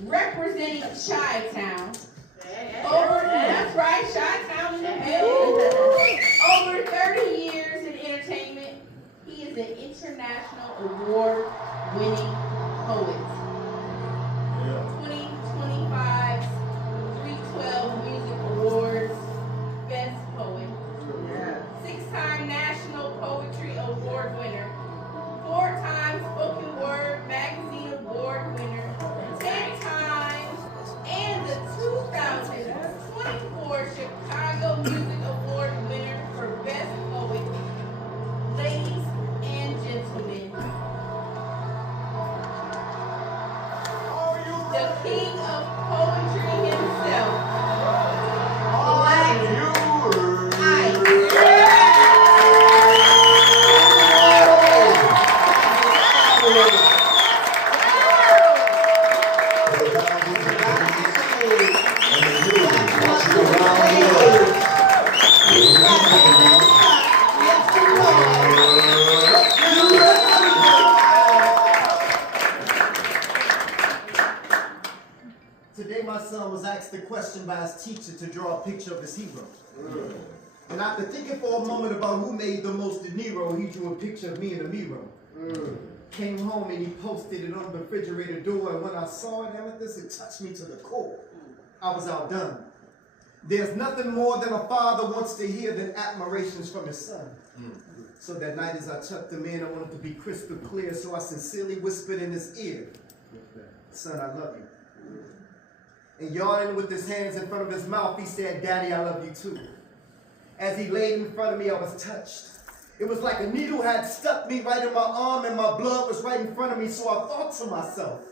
representing Chi-Town. That's right, Chi-Town in the building. Over 30 years in entertainment, he is an international award-winning poet. 2025's 312 Music Awards Best Poet. 6-time National Poetry Award winner. 4-time Spoken Word Magazine Award winner. 10 times, and the 2024 Chicago Music Award winner for Best Poet. Ladies and gentlemen, the king of poetry himself, Blaq. Today my son was asked the question by his teacher to draw a picture of his hero. And after thinking for a moment about who made the most De Niro, he drew a picture of me in a mirror. Came home and he posted it on the refrigerator door, and when I saw it, Amethyst, it touched me to the core. I was outdone. There's nothing more than a father wants to hear than admirations from his son. So that night as I tucked him in, I wanted to be crystal clear, so I sincerely whispered in his ear, "Son, I love you." And yawning with his hands in front of his mouth, he said, "Daddy, I love you too." As he laid in front of me, I was touched. It was like a needle had stuck me right in my arm and my blood was right in front of me, so I thought to myself,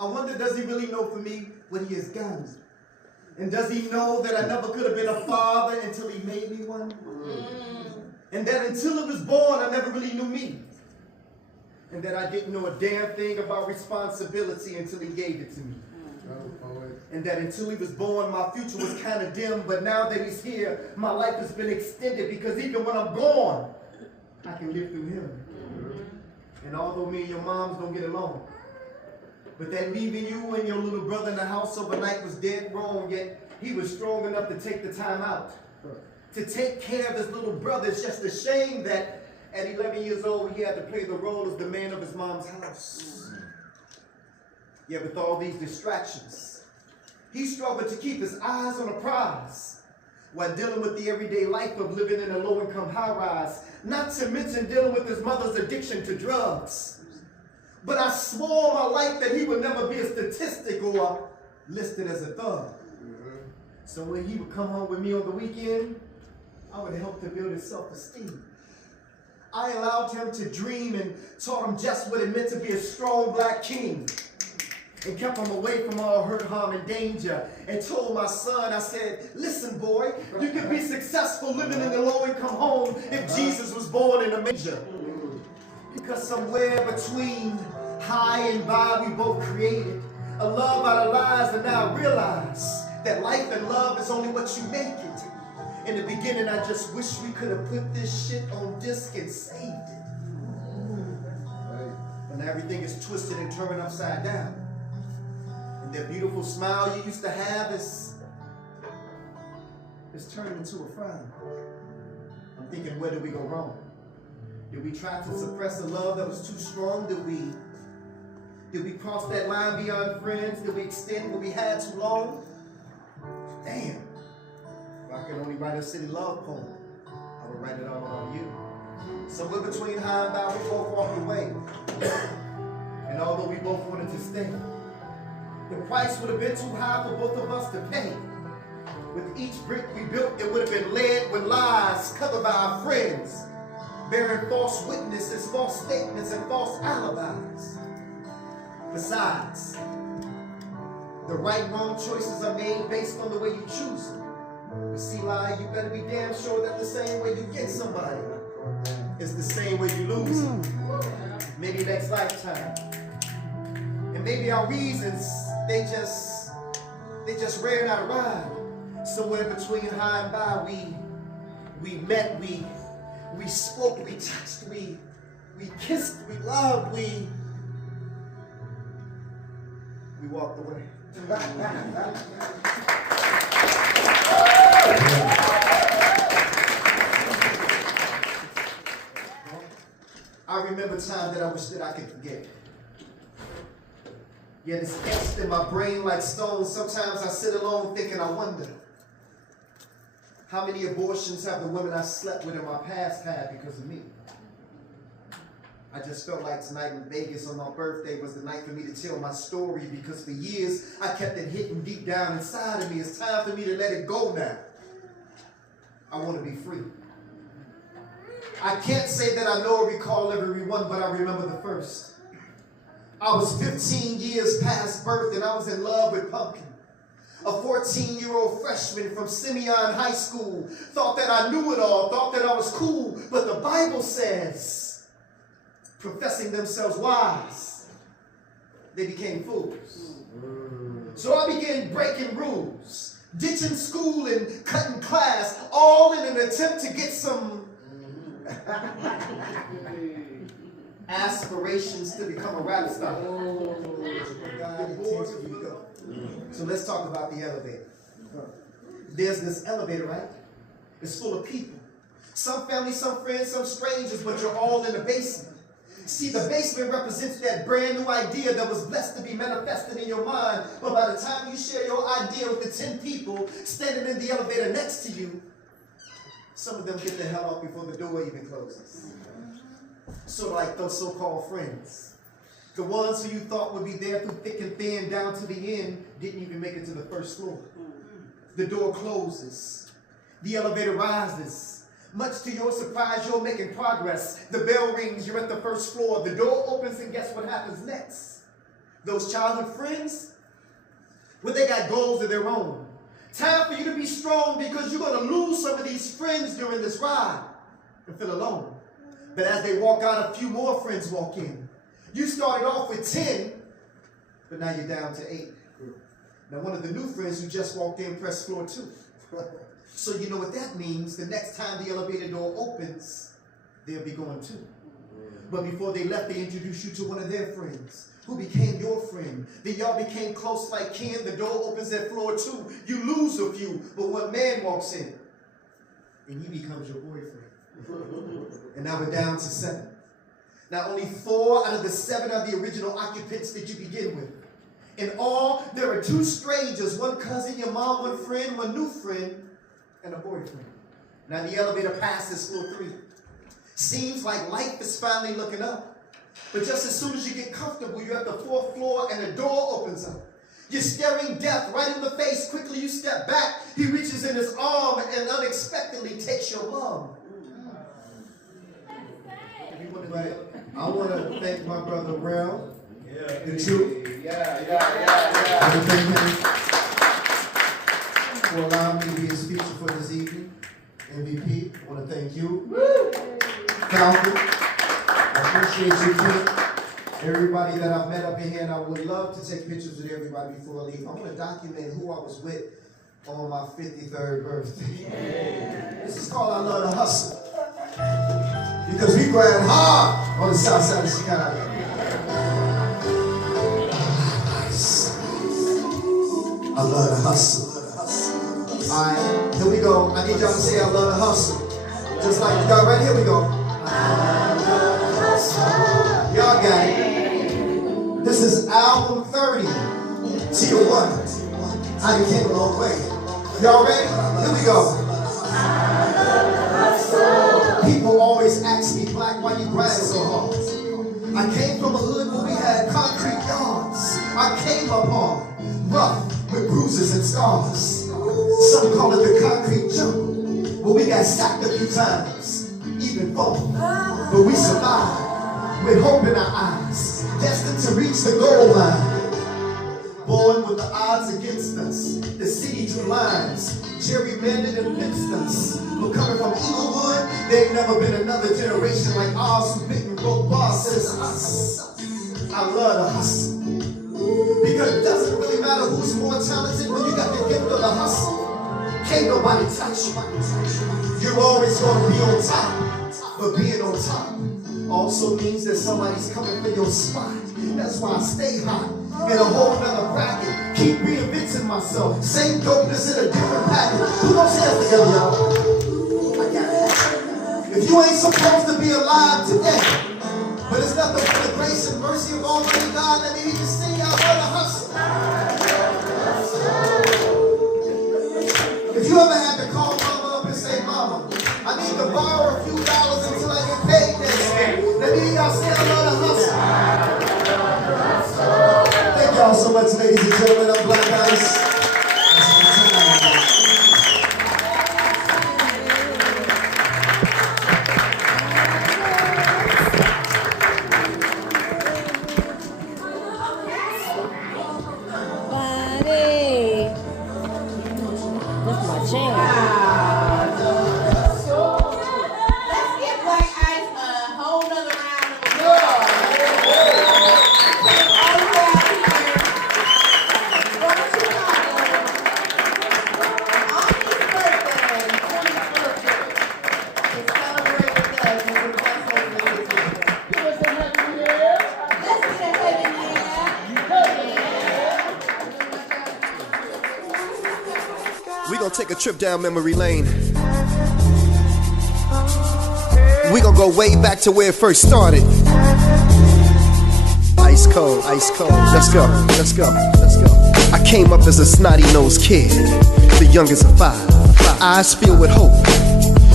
I wonder, does he really know for me what he has done? And does he know that I never could have been a father until he made me one? And that until it was born, I never really knew me. And that I didn't know a damn thing about responsibility until he gave it to me. And that until he was born, my future was kind of dim, but now that he's here, my life has been extended, because even when I'm gone, I can live through him. And although me and your moms don't get along, but that leaving you and your little brother in the house overnight was dead wrong, yet he was strong enough to take the time out to take care of his little brother. It's just a shame that at 11 years old, he had to play the role as the man of his mom's house. Yet with all these distractions, he struggled to keep his eyes on the prize while dealing with the everyday life of living in a low-income high-rise, not to mention dealing with his mother's addiction to drugs. But I swore my life that he would never be a statistic or listed as a thug. So when he would come home with me on the weekend, I would help to build his self-esteem. I allowed him to dream and taught him just what it meant to be a strong black king, and kept him away from all hurt, harm, and danger, and told my son, I said, "Listen, boy, you could be successful living in a low-income home if Jesus was born in a manger." Because somewhere between high and by, we both created a love out of lies, and now I realize that life and love is only what you make it. In the beginning, I just wish we could have put this shit on disc and saved it. But now everything is twisted and turned upside down. That beautiful smile you used to have is turning into a frown. I'm thinking, where did we go wrong? Did we try to suppress a love that was too strong? Did we cross that line beyond friends? Did we extend what we had too long? Damn. If I could only write a city love poem, I would write it all on you. Somewhere between high and by, we both walked away. And although we both wanted to stay, the price would have been too high for both of us to pay. With each brick we built, it would have been led with lies covered by our friends, bearing false witnesses, false statements, and false alibis. Besides, the right and wrong choices are made based on the way you choose them. But see, lie, you better be damn sure that the same way you get somebody is the same way you lose them. Maybe next lifetime. And maybe our reasons, they just ran out of rhyme. Somewhere between high and by, we met, we spoke, we touched, we We walked away. I remember times that I wish that I could forget. Yet it's etched in my brain like stone. Sometimes I sit alone thinking, I wonder, how many abortions have the women I slept with in my past had because of me? I just felt like tonight in Vegas on my birthday was the night for me to tell my story, because for years I kept it hidden deep down inside of me. It's time for me to let it go now. I want to be free. I can't say that I know or recall every one, but I remember the first. I was 15 years past birth and I was in love with Pumpkin, a 14-year-old freshman from Simeon High School. Thought that I knew it all, thought that I was cool, but the Bible says, professing themselves wise, they became fools. So I began breaking rules, ditching school and cutting class, all in an attempt to get some aspirations to become a rap star. So let's talk about the elevator. There's this elevator, right? It's full of people. Some family, some friends, some strangers, but you're all in the basement. See, the basement represents that brand new idea that was blessed to be manifested in your mind. But by the time you share your idea with the 10 people standing in the elevator next to you, some of them get the hell off before the door even closes. Sort of like those so-called friends. The ones who you thought would be there through thick and thin down to the end didn't even make it to the first floor. The door closes. The elevator rises. Much to your surprise, you're making progress. The bell rings, you're at the first floor. The door opens, and guess what happens next? Those childhood friends, well, they got goals of their own. Time for you to be strong, because you're going to lose some of these friends during this ride and feel alone. But as they walk out, a few more friends walk in. You started off with 10, but now you're down to 8. Now one of the new friends who just walked in pressed floor 2. So you know what that means. The next time the elevator door opens, they'll be going too. But before they left, they introduced you to one of their friends who became your friend. Then y'all became close like kin. The door opens at floor 2. You lose a few, but one man walks in, and he becomes your boyfriend. And now we're down to 7. Now only 4 out of the 7 are the original occupants that you begin with. In all, there are 2 strangers, one cousin, your mom, one friend, one new friend, and a boyfriend. Now the elevator passes floor 3. Seems like life is finally looking up. But just as soon as you get comfortable, you're at the 4th floor and the door opens up. You're staring death right in the face. Quickly you step back. He reaches in his arm and unexpectedly takes your mom. I want to thank my brother Rel, the truth. I want to thank him for allowing me to be a speaker for this evening. MVP, I want to thank you. Falcon, I appreciate you too. Everybody that I've met up in here, and I would love to take pictures with everybody before I leave. I want to document who I was with on my 53rd birthday. This is called I Love to Hustle. Because we grind hard on the south side of Chicago. I love to hustle. Alright, here we go. I need y'all to say I love to hustle. Just like y'all right here we go. I love to hustle. Y'all got it. This is album 30. Tier 1. I done came a long way. Y'all ready? Here we go. People always ask me, Blaq, why you grind so hard? I came from a hood where we had concrete yards. I came up hard, rough, with bruises and scars. Some call it the concrete jungle, where we got sacked a few times, even fallen. But we survived, with hope in our eyes, destined to reach the goal line. Born with the odds against us, the city drew lines, gerrymandered and fenced us. But coming from Eaglewood, there ain't never been another generation like ours who bit and broke bars says us. I love to hustle. Because it doesn't really matter who's more talented when you got the gift of the hustle. Can't nobody touch you. You're always going to be on top. But being on top also means that somebody's coming for your spot. That's why I stay hot in a whole nother keep reinventing myself. Same dopeness in a different package. Put those hands together, y'all. I got it. If you ain't supposed to be alive today, but it's nothing but the grace and mercy of Almighty God, let me hear you sing out for the hustle. If you ever had to call mama up and say, Mama, I need to borrow a few dollars until I get paid next week. Let me hear y'all say I love the hustle. Thank y'all so much, ladies and gentlemen. I'm Blaq Ice. That's my jam. Let's give Blaq Ice a whole nother round of applause. All around here from Chicago on his birthday, 21st, to celebrate with us and to bless us with his wisdom. Let's get a heaven We gonna take a trip down memory lane. We gonna go way back to where it first started. Ice cold, ice cold. Let's go, let's go, let's go. I came up as a snotty-nosed kid, the youngest of five. Eyes filled with hope,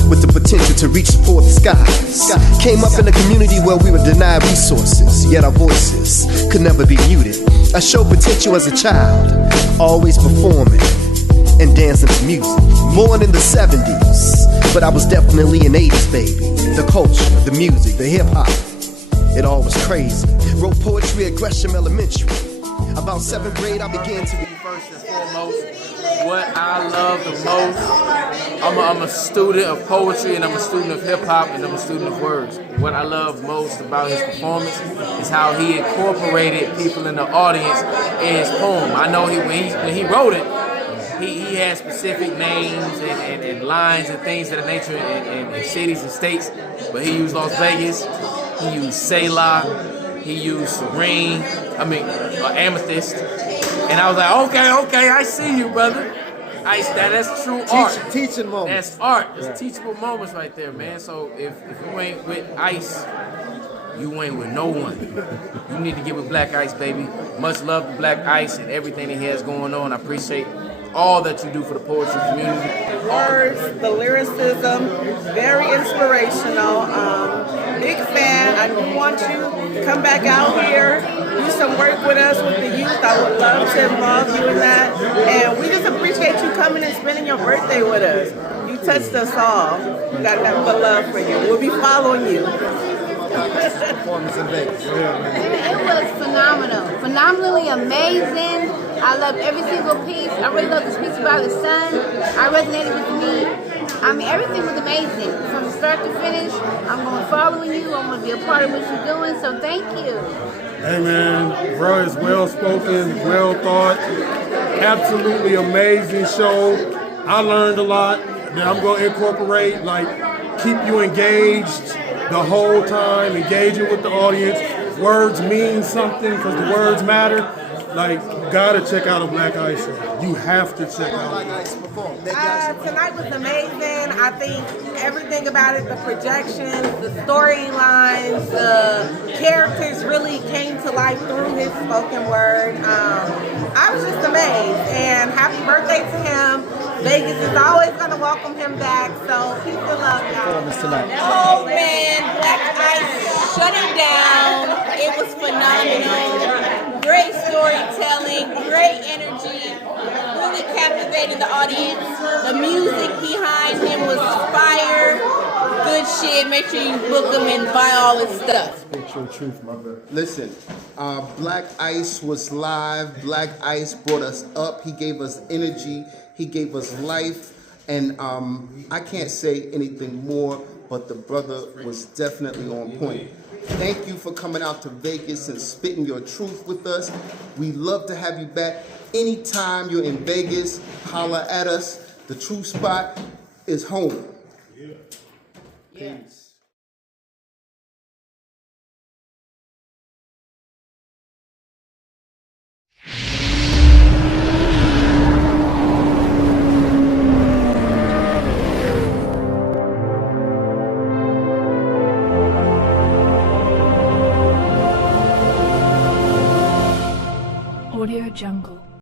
with the potential to reach for the skies. Came up in a community where we were denied resources, yet our voices could never be muted. I showed potential as a child, always performing and dancing to music. Born in the 70s, but I was definitely an 80s baby. The culture, the music, the hip-hop, it all was crazy. Wrote poetry at Gresham Elementary. About 7th grade, I began to read. First and foremost, what I love the most, I'm a student of poetry, and I'm a student of hip-hop, and I'm a student of words. What I love most about his performance is how he incorporated people in the audience in his poem. I know when he wrote it, he had specific names and lines and things of that nature in cities and states, but he used Las Vegas, he used Selah, he used Serene, Amethyst, and I was like, okay, I see you, brother. That's true art. Teaching moments. That's art. It's teachable moments right there, man. So if you ain't with Ice, you ain't with no one. You need to get with Blaq Ice, baby. Much love to Blaq Ice and everything that he has going on. I appreciate all that you do for the poetry community. Words, the lyricism, very inspirational. Big fan. I do want you to come back out here, do some work with us with the youth. I would love to involve you in that. And we just appreciate you coming and spending your birthday with us. You touched us all. We got nothing but love for you. We'll be following you. Performance in Vegas. It was phenomenally amazing. I loved every single piece. I really loved this piece about the sun. I resonated with me. Everything was amazing. From start to finish, I'm going to follow you. I'm going to be a part of what you're doing, so thank you. Hey man, bro is well spoken, well thought, absolutely amazing show. I learned a lot that I'm going to incorporate, keep you engaged the whole time, engaging with the audience. Words mean something because the words matter. You gotta check out a Blaq Ice show. You have to check out Blaq Ice perform. Tonight was amazing. I think everything about it, the projections, the storylines, the characters really came to life through his spoken word. I was just amazed, and happy birthday to him. Vegas is always going to welcome him back, so peace and love, y'all. Oh man, Blaq Ice shut it down. It was phenomenal. Great storytelling, great energy, really captivated the audience. The music behind him was fire. Good shit. Make sure you book him and buy all his stuff. Truth, my brother. Listen, Blaq Ice was live. Blaq Ice brought us up. He gave us energy. He gave us life. And I can't say anything more, but the brother was definitely on point. Thank you for coming out to Vegas and spitting your truth with us. We love to have you back. Anytime you're in Vegas, holla at us. The Truth Spot is home. Peace. jungle.